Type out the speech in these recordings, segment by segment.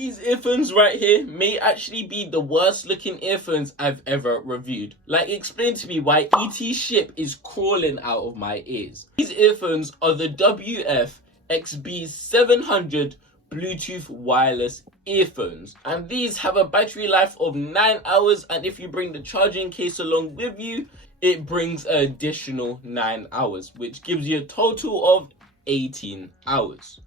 These earphones right here may actually be the worst looking earphones I've ever reviewed. Like, explain to me why ET ship is crawling out of my ears. These earphones are the WF XB700 Bluetooth wireless earphones, and these have a battery life of 9 hours, and if you bring the charging case along with you, it brings an additional 9 hours, which gives you a total of 18 hours.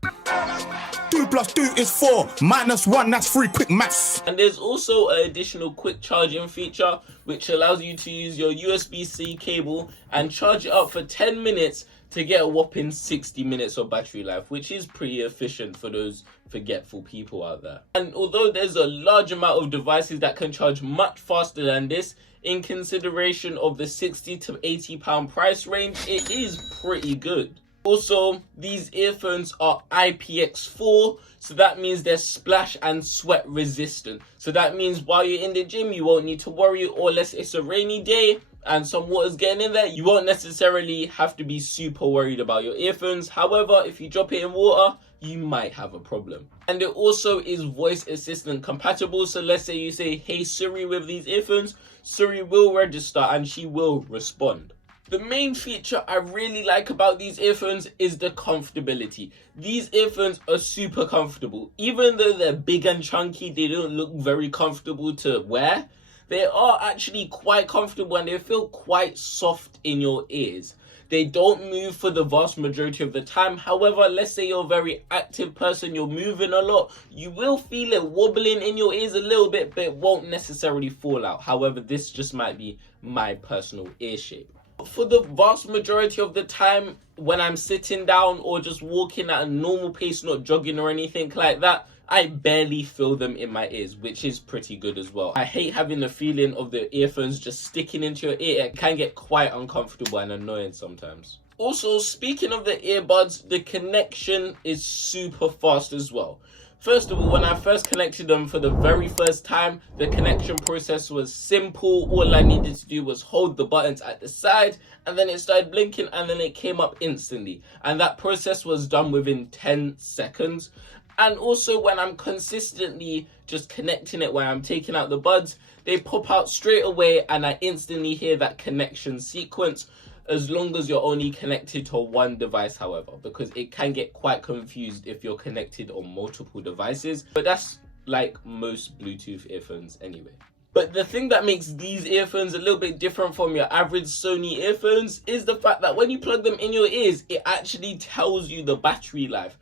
2 + 2 is 4, -1, that's 3, quick maths. And there's also an additional quick charging feature which allows you to use your USB-C cable and charge it up for 10 minutes to get a whopping 60 minutes of battery life, which is pretty efficient for those forgetful people out there. And although there's a large amount of devices that can charge much faster than this, in consideration of the £60 to £80 price range, it is pretty good. Also, these earphones are IPX4, so that means they're splash and sweat resistant. So that means while you're in the gym, you won't need to worry, or unless it's a rainy day and some water's getting in there, you won't necessarily have to be super worried about your earphones. However, if you drop it in water, you might have a problem. And it also is voice assistant compatible, so let's say you say, "Hey Siri" with these earphones, Siri will register and she will respond. The main feature I really like about these earphones is the comfortability. These earphones are super comfortable. Even though they're big and chunky, they don't look very comfortable to wear. They are actually quite comfortable and they feel quite soft in your ears. They don't move for the vast majority of the time. However, let's say you're a very active person, you're moving a lot, you will feel it wobbling in your ears a little bit, but it won't necessarily fall out. However, this just might be my personal ear shape. For the vast majority of the time, when I'm sitting down or just walking at a normal pace, not jogging or anything like that, I barely feel them in my ears, which is pretty good as well. I hate having the feeling of the earphones just sticking into your ear. It can get quite uncomfortable and annoying sometimes. Also, speaking of the earbuds, the connection is super fast as well. First of all, when I first connected them for the very first time, the connection process was simple. All I needed to do was hold the buttons at the side, and then it started blinking, and then it came up instantly. And that process was done within 10 seconds. And also, when I'm consistently just connecting it, where I'm taking out the buds, they pop out straight away, and I instantly hear that connection sequence, as long as you're only connected to one device, however, because it can get quite confused if you're connected on multiple devices. But that's like most Bluetooth earphones anyway. But the thing that makes these earphones a little bit different from your average Sony earphones is the fact that when you plug them in your ears, it actually tells you the battery life.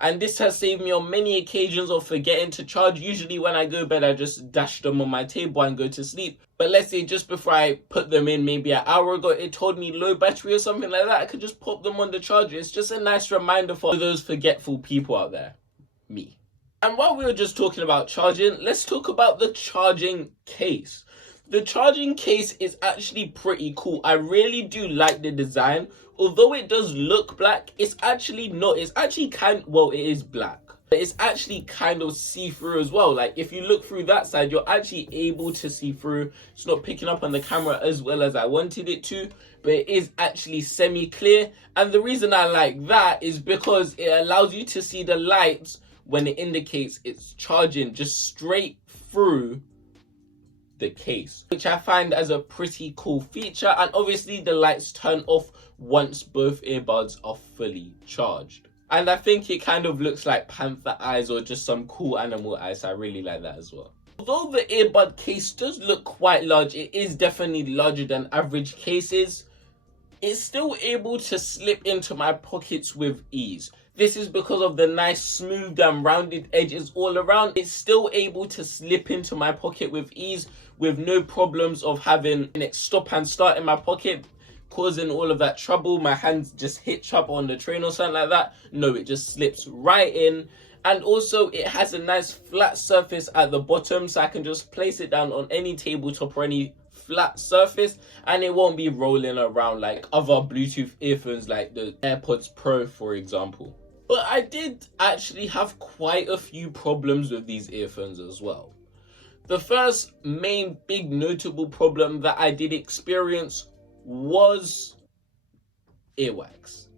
And this has saved me on many occasions of forgetting to charge. Usually when I go to bed, I just dash them on my table and go to sleep. But let's say just before I put them in, maybe an hour ago, it told me low battery or something like that. I could just pop them on the charger. It's just a nice reminder for those forgetful people out there. Me. And while we were just talking about charging, let's talk about the charging case. The charging case is actually pretty cool. I really do like the design. Although it does look black, it's actually not. It's actually it is black. But it's actually kind of see-through as well. Like, if you look through that side, you're actually able to see through. It's not picking up on the camera as well as I wanted it to, but it is actually semi-clear. And the reason I like that is because it allows you to see the lights when it indicates it's charging just straight through the case, which I find as a pretty cool feature. And obviously the lights turn off once both earbuds are fully charged. And I think it kind of looks like panther eyes or just some cool animal eyes. So I really like that as well. Although the earbud case does look quite large, it is definitely larger than average cases. It's still able to slip into my pockets with ease. This is because of the nice smooth and rounded edges all around. It's still able to slip into my pocket with ease, with no problems of having it stop and start in my pocket, causing all of that trouble. My hands just hitch up on the train or something like that. No, it just slips right in. And also it has a nice flat surface at the bottom, so I can just place it down on any tabletop or any flat surface, and it won't be rolling around like other Bluetooth earphones like the AirPods Pro, for example. But I did actually have quite a few problems with these earphones as well. The first main big notable problem that I did experience was earwax.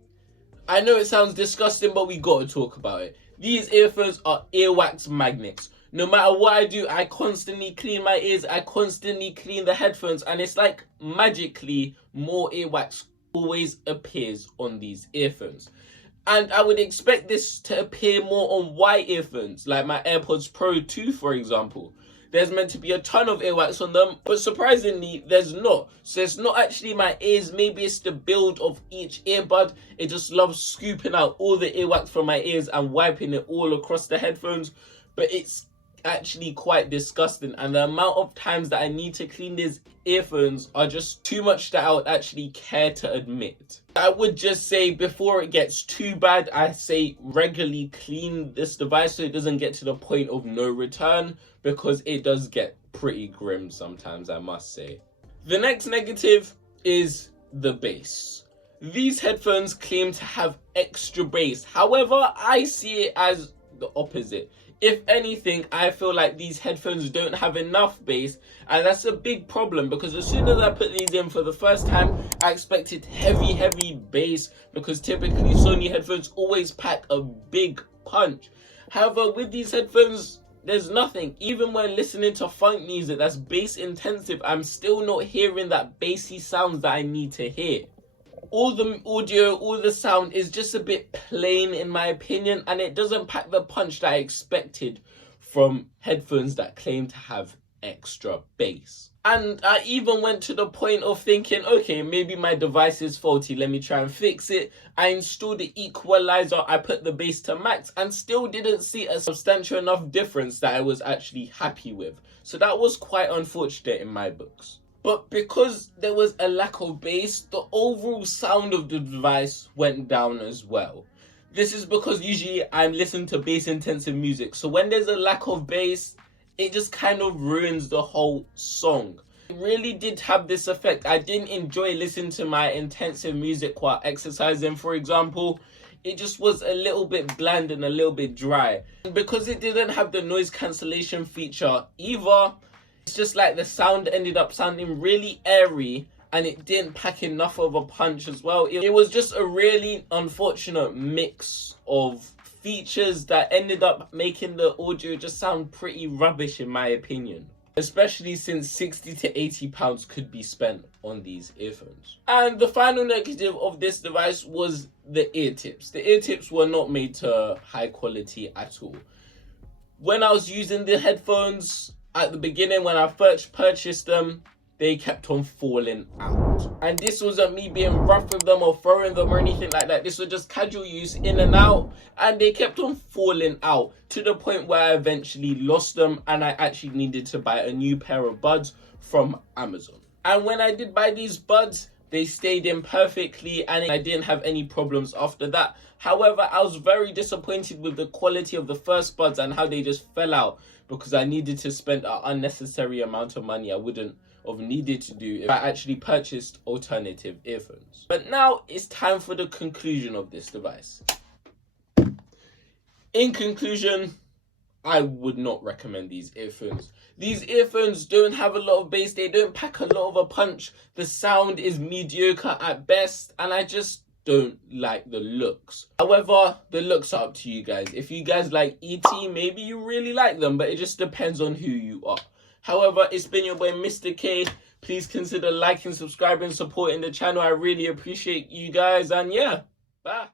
I know it sounds disgusting, but we gotta talk about it. These earphones are earwax magnets. No matter what I do, I constantly clean my ears, I constantly clean the headphones, and it's like magically more earwax always appears on these earphones. And I would expect this to appear more on white earphones, like my AirPods Pro 2, for example. There's meant to be a ton of earwax on them, but surprisingly, there's not. So it's not actually my ears, maybe it's the build of each earbud. It just loves scooping out all the earwax from my ears and wiping it all across the headphones. But it's actually quite disgusting, and the amount of times that I need to clean these earphones are just too much that I would actually care to admit. I would just say, before it gets too bad, I say regularly clean this device so it doesn't get to the point of no return, because it does get pretty grim sometimes, I must say. The next negative is the bass. These headphones claim to have extra bass. However, I see it as the opposite. If anything, I feel like these headphones don't have enough bass, and that's a big problem, because as soon as I put these in for the first time, I expected heavy bass, because typically Sony headphones always pack a big punch. However, with these headphones, there's nothing. Even when listening to funk music that's bass intensive, I'm still not hearing that bassy sounds that I need to hear. All the audio, all the sound is just a bit plain in my opinion, and it doesn't pack the punch that I expected from headphones that claim to have extra bass. And I even went to the point of thinking, okay, maybe my device is faulty, let me try and fix it. I installed the equalizer, I put the bass to max, and still didn't see a substantial enough difference that I was actually happy with. So that was quite unfortunate in my books. But because there was a lack of bass, the overall sound of the device went down as well. This is because usually I'm listening to bass intensive music, so when there's a lack of bass, it just kind of ruins the whole song. It really did have this effect. I didn't enjoy listening to my intensive music while exercising, for example. It just was a little bit bland and a little bit dry. And because it didn't have the noise cancellation feature either, it's just like the sound ended up sounding really airy, and it didn't pack enough of a punch as well. It was just a really unfortunate mix of features that ended up making the audio just sound pretty rubbish in my opinion. Especially since 60 to 80 pounds could be spent on these earphones. And the final negative of this device was the ear tips. The ear tips were not made to high quality at all. When I was using the headphones, at the beginning, when I first purchased them, they kept on falling out. And this wasn't me being rough with them or throwing them or anything like that. This was just casual use, in and out. And they kept on falling out to the point where I eventually lost them, and I actually needed to buy a new pair of buds from Amazon. And when I did buy these buds, they stayed in perfectly and I didn't have any problems after that. However, I was very disappointed with the quality of the first buds and how they just fell out, because I needed to spend an unnecessary amount of money I wouldn't have needed to do if I actually purchased alternative earphones. But now it's time for the conclusion of this device. In conclusion, I would not recommend these earphones. These earphones don't have a lot of bass, they don't pack a lot of a punch, the sound is mediocre at best, and I just don't like the looks. However, the looks are up to you guys. If you guys like E.T., maybe you really like them, but it just depends on who you are. However, it's been your boy Mr. K. Please consider liking, subscribing, supporting the channel. I really appreciate you guys, and yeah, bye.